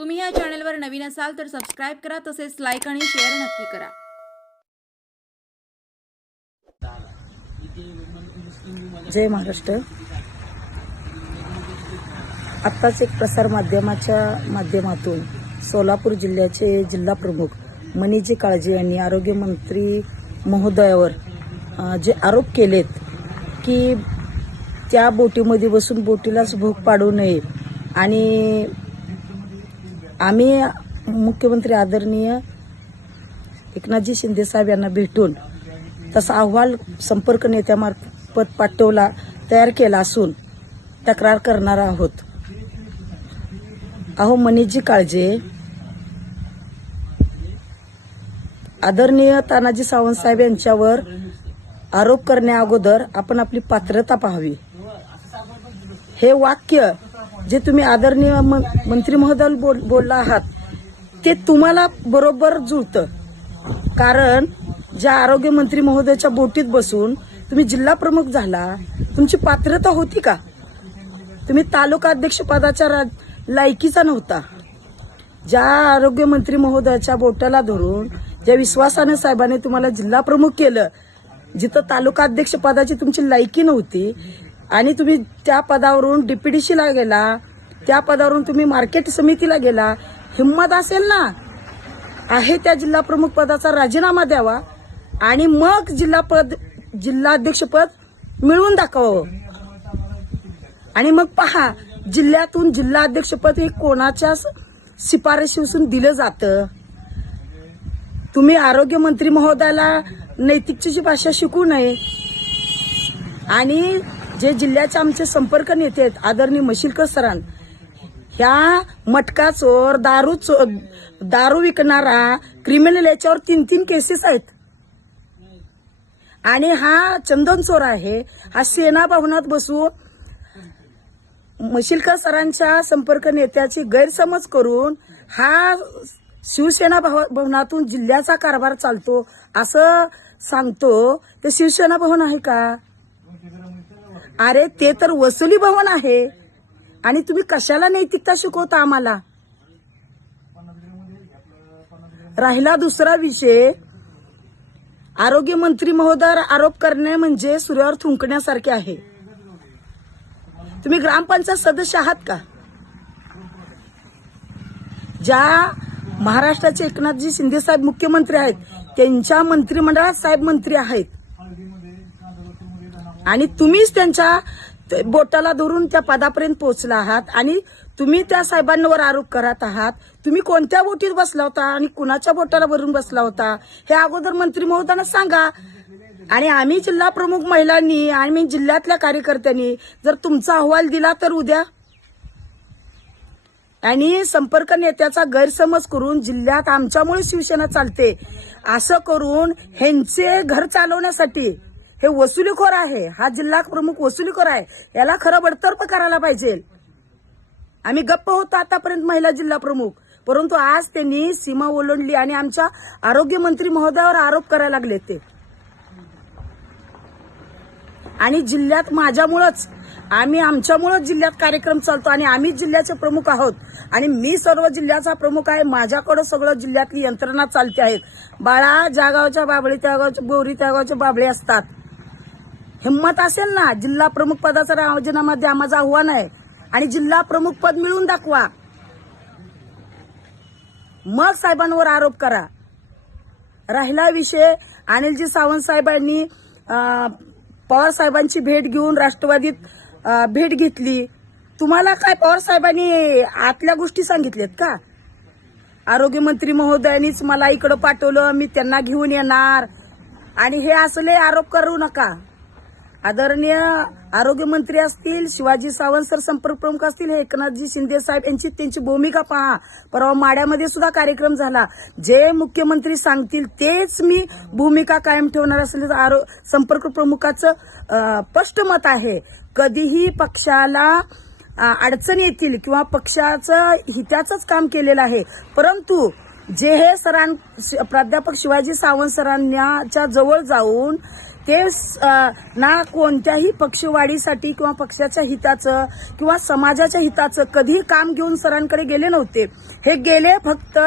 तुम्ही या चॅनलवर नवीन असाल तर सबस्क्राईब करा तसेच लाईक आणि शेअर नक्की करा. जय महाराष्ट्र. आत्ताच एक प्रसार माध्यमाच्या माध्यमातून सोलापूर जिल्ह्याचे जिल्हा प्रमुख मनीजी काळजे यांनी आरोग्यमंत्री महोदयावर जे आरोप केलेत की त्या बोटीमध्ये बसून बोटीलाच भूक पाडू नये आणि आम्ही मुख्यमंत्री आदरणीय एकनाथजी शिंदे साहेब यांना भेटून तसा अहवाल संपर्क नेत्यामार्फत पाठवला तयार केला असून तक्रार करणार आहोत. अहो मनीषजी काळजे आदरणीय तानाजी सावंत साहेब यांच्यावर आरोप करण्या अगोदर आपण आपली पात्रता पाहावी. हे वाक्य जे तुम्ही आदरणीय म- मंत्री महोदय बोल बोलला आहात ते तुम्हाला बरोबर जुळतं. कारण ज्या आरोग्यमंत्री महोदयाच्या बोटीत बसून तुम्ही जिल्हा प्रमुख झाला तुमची पात्रता होती का? तुम्ही तालुका अध्यक्ष पदाच्या रा- लायकीचा नव्हता. ज्या आरोग्यमंत्री महोदयाच्या बोटाला धरून ज्या विश्वासाने साहेबांनी तुम्हाला जिल्हा प्रमुख केलं जिथं तालुका अध्यक्ष पदाची तुमची लायकी नव्हती आणि तुम्ही त्या पदावरून डीपीडीसीला गेला त्या पदावरून तुम्ही मार्केट समितीला गेला हिंमत असेल ना? आहे त्या जिल्हा प्रमुख पदाचा राजीनामा द्यावा आणि मग जिल्हा पद जिल्हा अध्यक्षपद मिळवून दाखवावं. आणि मग पहा जिल्ह्यातून जिल्हा अध्यक्षपद हे कोणाच्या शिफारशीपासून दिलं जातं? तुम्ही आरोग्यमंत्री महोदयाला नैतिकची भाषा शिकू नये. आणि जे जिल्ह्याचे आमचे संपर्क नेते आहेत आदरणीय मशिलकर सरान ह्या मटका चोर दारू चोर दारू विकणारा क्रिमिनल याच्यावर तीन तीन केसेस आहेत. आणि हा चंदन चोर आहे हा सेना भवनात बसून मशिलकर सरांच्या संपर्क नेत्याची गैरसमज करून हा शिवसेना भव- भवनातून जिल्ह्याचा कारभार चालतो असं सांगतो. ते शिवसेना भवन आहे का? अरे ते तर वसुली भवन आहे. आणि तुम्ही कशाला नैतिकता शिकवता आम्हाला? राहिला दुसरा विषय. आरोग्यमंत्री महोदय आरोप करणे म्हणजे सूर्यावर थुंकण्यासारखे आहे. तुम्ही ग्रामपंचायत सदस्य आहात का? ज्या महाराष्ट्राचे एकनाथजी शिंदे साहेब मुख्यमंत्री आहेत त्यांच्या मंत्रिमंडळात साहेब मंत्री आहेत. आणि तुम्हीच त्यांच्या बोटाला धरून त्या पदापर्यंत पोहोचला आहात आणि तुम्ही त्या साहेबांवर आरोप करत आहात. तुम्ही कोणत्या बोटीत बसला होता आणि कुणाच्या बोटाला भरून बसला होता हे अगोदर मंत्री महोदयांना सांगा. आणि आम्ही जिल्हा प्रमुख महिलांनी आणि जिल्ह्यातल्या कार्यकर्त्यांनी जर तुमचा अहवाल दिला तर उद्या. आणि संपर्क नेत्याचा गैरसमज करून जिल्ह्यात आमच्यामुळे शिवसेना चालते. असं करून ह्यांचे घर चालवण्यासाठी हे वसुलीखोर आहे. हा जिल्हा प्रमुख वसुलीखोर आहे. याला खरं बडतर्फ करायला पाहिजे. आम्ही गप्प होतो आतापर्यंत महिला जिल्हा प्रमुख. परंतु आज त्यांनी सीमा ओलांडली आणि आमच्या आरोग्यमंत्री महोदयावर आरोप करायला लागले ते. आणि जिल्ह्यात माझ्यामुळंच आम्ही आमच्यामुळंच जिल्ह्यात कार्यक्रम चालतो आणि आम्ही जिल्ह्याचे प्रमुख आहोत. आणि मी सर्व जिल्ह्याचा प्रमुख आहे. माझ्याकडं सगळं जिल्ह्यातली यंत्रणा चालते आहेत. बाळा ज्या गावच्या बाबळी त्या गावच्या बोरी त्या गावच्या बाबळे असतात. हिंमत असेल ना जिल्हा प्रमुख पदाचा राजीनामा द्या माझं आव्हान आहे. आणि जिल्हा प्रमुख पद मिळवून दाखवा. मग साहेबांवर आरोप करा. राहिला विषय अनिलजी सावंत साहेबांनी पवार साहेबांची भेट घेऊन राष्ट्रवादीत भेट घेतली. तुम्हाला काय पवार साहेबांनी आतल्या गोष्टी सांगितल्यात का? आरोग्यमंत्री महोदयांनीच मला इकडं पाठवलं मी त्यांना घेऊन येणार. आणि हे असले आरोप करू नका. आदरणीय आरोग्यमंत्री असतील शिवाजी सावंत सर संपर्क प्रमुख असतील हे एकनाथजी शिंदे साहेब यांची त्यांची भूमिका पहा. परवा माड्यामध्ये सुद्धा कार्यक्रम झाला. जे मुख्यमंत्री सांगतील तेच मी भूमिका कायम ठेवणार असल्याचं आरो संपर्क प्रमुखाचं स्पष्ट मत आहे. कधीही पक्षाला अडचण येतील किंवा पक्षाचं हित्याचंच काम केलेलं आहे. परंतु जे हे सरां शि- प्राध्यापक शिवाजी सावंत सरांच्या जवळ जाऊन ते स- ना कोणत्याही पक्षवाढीसाठी किंवा पक्षाच्या हिताचं किंवा समाजाच्या हिताचं कधीही काम घेऊन सरांकडे गेले नव्हते. हे गेले फक्त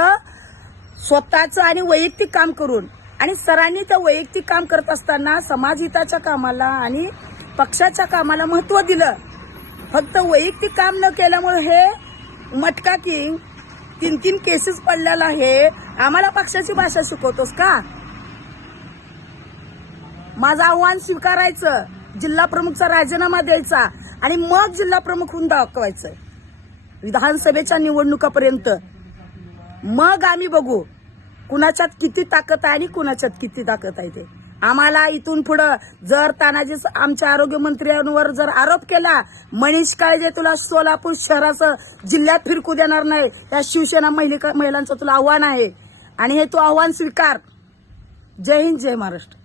स्वतःचं आणि वैयक्तिक काम करून. आणि सरांनी त्या वैयक्तिक काम करत असताना समाजहिताच्या कामाला आणि पक्षाच्या कामाला महत्त्व दिलं. फक्त वैयक्तिक काम न केल्यामुळे हे मटका किंग तीन तीन केसेस पडलेला आहे. आम्हाला पक्षाची भाषा शिकवतोस का? माझं आव्हान स्वीकारायचं. जिल्हा प्रमुखचा राजीनामा द्यायचा आणि मग जिल्हा प्रमुख होऊन दाखवायचं विधानसभेच्या निवडणुकापर्यंत. मग आम्ही बघू कुणाच्यात किती ताकद आहे आणि कुणाच्यात किती ताकद आहे ते. आम्हाला इथून पुढं जर तानाजी आमच्या आमच्या आरोग्यमंत्र्यांवर जर आरोप केला मनीष काळजे तुला सोलापूर शहराचं जिल्ह्यात फिरकू देणार नाही या शिवसेना महिला महिलांचं तुला आव्हान आहे. आणि हे तू आव्हान स्वीकार. जय हिंद जय महाराष्ट्र.